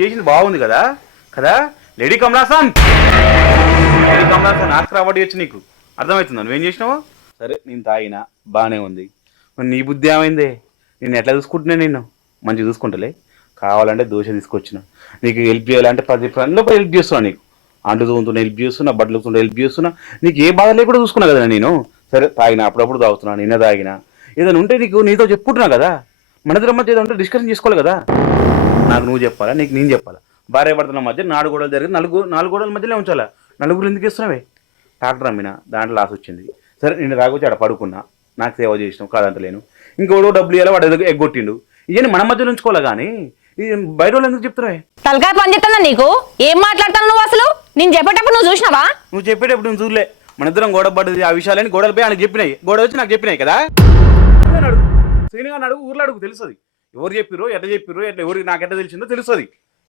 చేసింది బాగుంది కదా? కదా? Lady Kamal Haasan lady Kamal Haasan Oscar award ఇవ్వచ్చు నీకు. అర్థమవుతుందా? నువ్వేం చేసినావు? సరే నేను తాగినా. బాగానే ఉంది. మరి నీ బుద్ధి ఏమైంది? నేను ఎట్లా చూసుకుంటున్నా నిన్ను? మంచిగా చూసుకుంటలే. కావాలంటే దోశ తీసుకొచ్చిన. నీకు హెల్ప్ చేయాలంటే పది పనిలో హెల్ప్ చేస్తున్నా నీకు. అంటు తోముతున్నా హెల్ప్ చేస్తున్నా బట్టలు ఉతుకుతున్నా హెల్ప్ చేస్తున్నా. నీకు ఏ బాధ లేకుండా చూసుకున్నా కదా నేను. సరే తాగినా. అప్పుడప్పుడు తాగుతున్నా నిన్న తాగినా. ఏదైనా ఉంటే నీకు నీతో చెప్పుకుంటున్నా కదా. మన ఇద్దరు మధ్య ఏదో ఉంటే డిస్కషన్ చేసుకోవాలి కదా. నాకు నువ్వు చెప్పాలా నీకు నేను చెప్పాలా? భార్య భర్తల మధ్య నాలుగు గోడలు జరిగి నలుగు నాలుగు గోడల మధ్యలో ఉంచాలా? నలుగురు ఎందుకు ఇస్తున్నావే ట్రాక్టర్ అమ్మిన దాంట్లో లాస్ వచ్చింది. సరే నేను రాకొచ్చి ఆడ పడుకున్నా. నాకు సేవ చేసినావు కాదంటలేను ఇంకోడు డబ్బులు ఇవ్వాలి వాడు ఎగ్గొట్టిండు. ఇవన్నీ మన మధ్యలో ఉంచుకోవాలి కానీ? బయట వాళ్ళు ఎందుకు చెప్తున్నావే? తలకాయ పని చెప్తానా నీకు? ఏం మాట్లాడతాను నువ్వు అసలు? నేను చెప్పేటప్పుడు నువ్వు చూసినావా? నువ్వు చెప్పేటప్పుడు నువ్వు చూడలే. మన ఇద్దరం గొడవ పడ్డది ఆ విషయాలని గొడవలపై ఆయనకు చెప్పినాయి. గొడవ వచ్చి నాకు చెప్పినాయి కదా? శ్రీనిగా అడుగు ఊర్లో అడుగు తెలుస్తుంది. ఎవరు చెప్పిరో ఎట్లా చెప్పిరో ఎట్లా ఎవరికి నాకు ఎట్లా తెలిసిందో తెలుస్తుంది.